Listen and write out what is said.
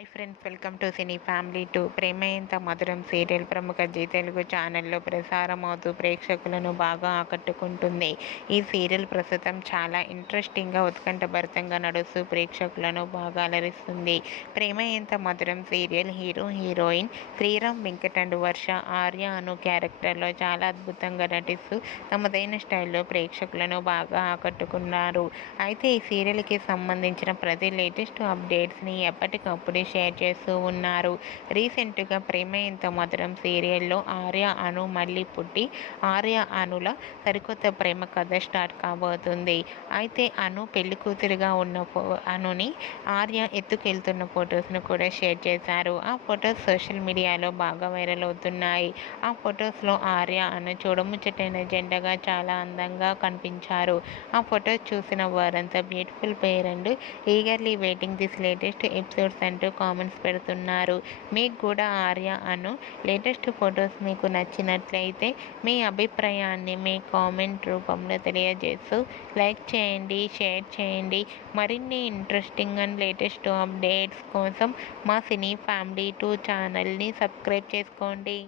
Hi friends, welcome to cine family 2. Prema Entha Madhuram serial ప్రముఖ G Telugu ఛానల్లో ప్రసారం అవుతూ ప్రేక్షకులను బాగా ఆకట్టుకుంటుంది. ఈ సీరియల్ ప్రస్తుతం చాలా ఇంట్రెస్టింగ్గా ఉత్కంఠభరితంగా నడుస్తూ ప్రేక్షకులను బాగా అలరిస్తుంది. Prema Entha Madhuram serial hero heroine Sriram Venkat and Varsha Arya Anu క్యారెక్టర్లో చాలా అద్భుతంగా నటిస్తూ తమదైన స్టైల్లో ప్రేక్షకులను బాగా ఆకట్టుకున్నారు. అయితే ఈ సీరియల్కి సంబంధించిన ప్రతి లేటెస్ట్ అప్డేట్స్ని ఎప్పటికప్పుడు షేర్ చేస్తూ ఉన్నారు. రీసెంట్గా ప్రేమ ఎంత మధురం సీరియల్లో ఆర్య అను మళ్ళీ పుట్టి ఆర్య అనుల సరికొత్త ప్రేమ కథ స్టార్ట్ కాబోతుంది. అయితే అను పెళ్లి కూతురుగా ఉన్న అనుని ఆర్య ఎత్తుకెళ్తున్న ఫొటోస్ను కూడా షేర్ చేశారు. ఆ ఫొటోస్ సోషల్ మీడియాలో బాగా వైరల్ అవుతున్నాయి. ఆ ఫొటోస్లో ఆర్య అను చూడముచ్చటైన జెండగా చాలా అందంగా కనిపించారు. ఆ ఫొటోస్ చూసిన వారంతా beautiful pair and eagerly waiting this latest episodes అంటూ కామెంట్స్ పెడుతున్నారు. మీకు కూడా ఆర్య అను లేటెస్ట్ ఫొటోస్ మీకు నచ్చినట్లయితే మీ అభిప్రాయాన్ని మీ కామెంట్ రూపంలో తెలియజేస్తూ లైక్ చేయండి, షేర్ చేయండి. మరిన్ని ఇంట్రెస్టింగ్ అండ్ లేటెస్ట్ అప్డేట్స్ కోసం మా సినీ ఫ్యామిలీ 2 ఛానల్ని సబ్స్క్రైబ్ చేసుకోండి.